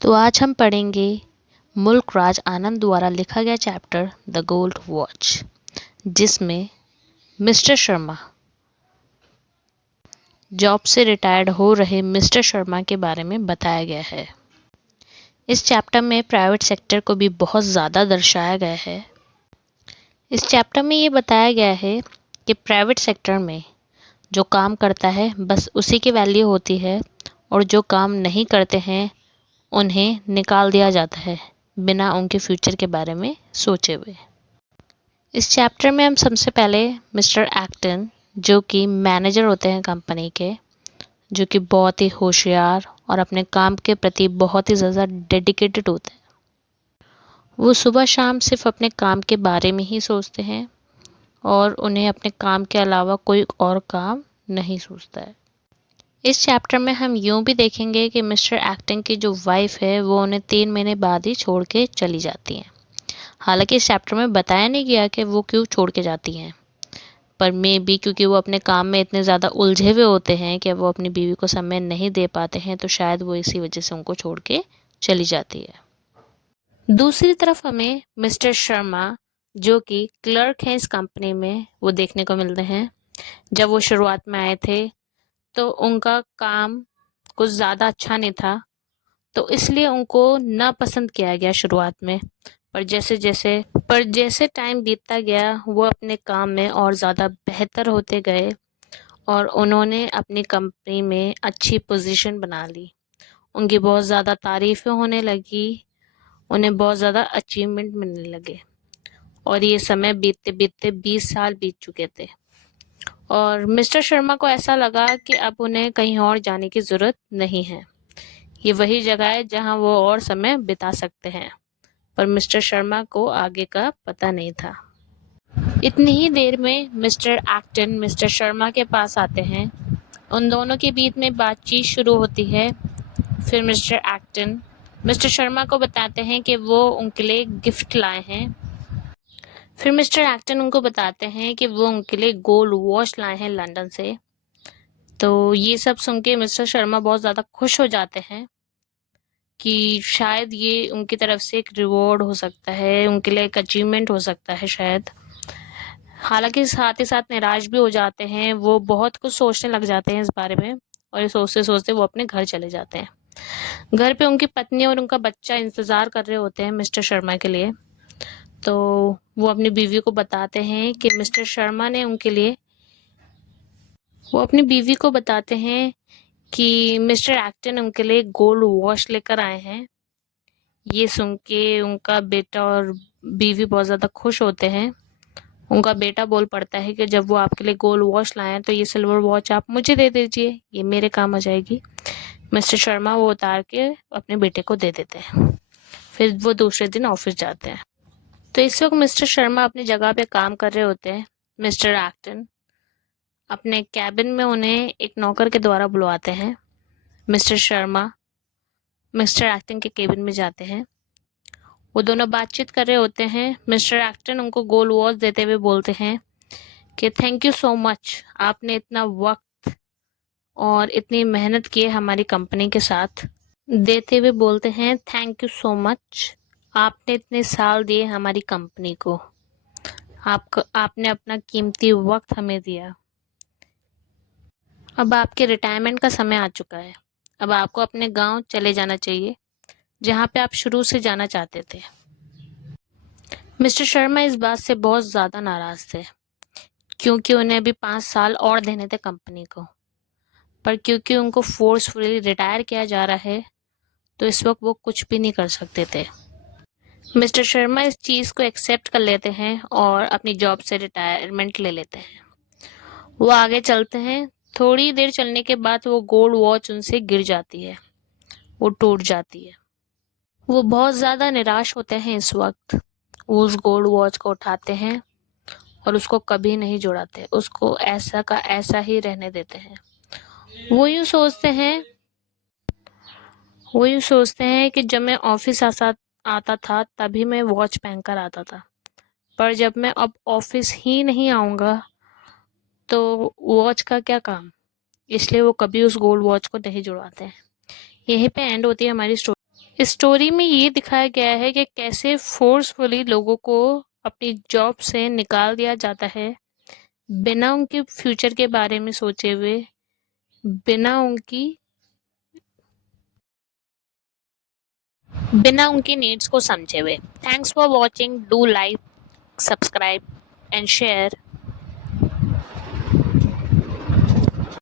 तो आज हम पढ़ेंगे मुल्क राज आनंद द्वारा लिखा गया चैप्टर द गोल्ड वॉच, जिसमें मिस्टर शर्मा, जॉब से रिटायर्ड हो रहे मिस्टर शर्मा के बारे में बताया गया है। इस चैप्टर में प्राइवेट सेक्टर को भी बहुत ज़्यादा दर्शाया गया है। इस चैप्टर में ये बताया गया है कि प्राइवेट सेक्टर में जो काम करता है बस उसी की वैल्यू होती है, और जो काम नहीं करते हैं उन्हें निकाल दिया जाता है बिना उनके फ्यूचर के बारे में सोचे हुए। इस चैप्टर में हम सबसे पहले मिस्टर एक्टन, जो कि मैनेजर होते हैं कंपनी के, जो कि बहुत ही होशियार और अपने काम के प्रति बहुत ही ज़्यादा डेडिकेटेड होते हैं। वो सुबह शाम सिर्फ अपने काम के बारे में ही सोचते हैं और उन्हें अपने काम के अलावा कोई और काम नहीं सोचता है। इस चैप्टर में हम यूं भी देखेंगे कि मिस्टर एक्टन की जो वाइफ है वो उन्हें 3 महीने बाद ही छोड़ के चली जाती हैं। हालांकि इस चैप्टर में बताया नहीं गया कि वो क्यों छोड़ के जाती हैं, पर मे बी क्योंकि वो अपने काम में इतने ज़्यादा उलझे हुए होते हैं कि वो अपनी बीवी को समय नहीं दे पाते हैं, तो शायद वो इसी वजह से उनको छोड़ के चली जाती है। दूसरी तरफ हमें मिस्टर शर्मा, जो कि क्लर्क हैं इस कंपनी में, वो देखने को मिलते हैं। जब वो शुरुआत में आए थे तो उनका काम कुछ ज़्यादा अच्छा नहीं था, तो इसलिए उनको नापसंद किया गया शुरुआत में। पर जैसे टाइम बीतता गया वो अपने काम में और ज़्यादा बेहतर होते गए और उन्होंने अपनी कंपनी में अच्छी पोजीशन बना ली। उनकी बहुत ज़्यादा तारीफ़ें होने लगी, उन्हें बहुत ज़्यादा अचीवमेंट मिलने लगे, और ये समय बीतते बीतते 20 साल बीत चुके थे। और मिस्टर शर्मा को ऐसा लगा कि अब उन्हें कहीं और जाने की ज़रूरत नहीं है, ये वही जगह है जहां वो और समय बिता सकते हैं। पर मिस्टर शर्मा को आगे का पता नहीं था। इतनी ही देर में मिस्टर एक्टन मिस्टर शर्मा के पास आते हैं। उन दोनों के बीच में बातचीत शुरू होती है। फिर मिस्टर एक्टन मिस्टर शर्मा को बताते हैं कि वो उनके लिए गिफ्ट लाए हैं। फिर मिस्टर एक्टन उनको बताते हैं कि वो उनके लिए गोल्ड वॉच लाए हैं लंदन से। तो ये सब सुन के मिस्टर शर्मा बहुत ज़्यादा खुश हो जाते हैं कि शायद ये उनकी तरफ से एक रिवॉर्ड हो सकता है, उनके लिए एक अचीवमेंट हो सकता है शायद। हालांकि साथ ही साथ निराश भी हो जाते हैं, वो बहुत कुछ सोचने लग जाते हैं इस बारे में, और ये सोचते सोचते वो अपने घर चले जाते हैं। घर पे उनकी पत्नी और उनका बच्चा इंतज़ार कर रहे होते हैं मिस्टर शर्मा के लिए। तो वो अपनी बीवी को बताते हैं कि मिस्टर शर्मा ने उनके लिए वो अपनी बीवी को बताते हैं कि मिस्टर एक्टन उनके लिए गोल्ड वॉच लेकर आए हैं। ये सुन के उनका बेटा और बीवी बहुत ज़्यादा खुश होते हैं। उनका बेटा बोल पड़ता है कि जब वो आपके लिए गोल्ड वॉच लाए हैं तो ये सिल्वर वॉच आप मुझे दे दीजिए, ये मेरे काम आ जाएगी। मिस्टर शर्मा वो उतार के अपने बेटे को दे देते हैं। फिर वो दूसरे दिन ऑफिस जाते हैं। तो इस वक्त मिस्टर शर्मा अपनी जगह पे काम कर रहे होते हैं। मिस्टर एक्टन अपने कैबिन में उन्हें एक नौकर के द्वारा बुलवाते हैं। मिस्टर शर्मा मिस्टर एक्टन के केबिन में जाते हैं। वो दोनों बातचीत कर रहे होते हैं। मिस्टर एक्टन उनको गोल्ड वॉच देते हुए बोलते हैं कि थैंक यू सो मच, आपने इतना वक्त और इतनी मेहनत की है हमारी कंपनी के साथ। देते हुए बोलते हैं थैंक यू सो मच, आपने इतने साल दिए हमारी कंपनी को, आपने अपना कीमती वक्त हमें दिया। अब आपके रिटायरमेंट का समय आ चुका है। अब आपको अपने गांव चले जाना चाहिए, जहां पे आप शुरू से जाना चाहते थे। मिस्टर शर्मा इस बात से बहुत ज़्यादा नाराज़ थे, क्योंकि उन्हें अभी 5 साल और देने थे कंपनी को। पर क्योंकि उनको फोर्सफुली रिटायर किया जा रहा है, तो इस वक्त वो कुछ भी नहीं कर सकते थे। मिस्टर शर्मा इस चीज़ को एक्सेप्ट कर लेते हैं और अपनी जॉब से रिटायरमेंट ले लेते हैं। वो आगे चलते हैं। थोड़ी देर चलने के बाद वो गोल्ड वॉच उनसे गिर जाती है, वो टूट जाती है। वो बहुत ज़्यादा निराश होते हैं इस वक्त। वो उस गोल्ड वॉच को उठाते हैं और उसको कभी नहीं जुड़ाते, उसको ऐसा का ऐसा ही रहने देते हैं। वो यूँ सोचते हैं वो यूँ सोचते हैं कि जब मैं ऑफिस आता था तभी मैं वॉच पहनकर आता था, पर जब मैं अब ऑफिस ही नहीं आऊँगा तो वॉच का क्या काम। इसलिए वो कभी उस गोल्ड वॉच को नहीं जुड़वाते हैं। यहीं पे एंड होती है हमारी स्टोरी। इस स्टोरी में ये दिखाया गया है कि कैसे फोर्सफुली लोगों को अपनी जॉब से निकाल दिया जाता है बिना उनके फ्यूचर के बारे में सोचे हुए, बिना उनकी नीड्स को समझे हुए। Thanks for watching, do like, subscribe and share.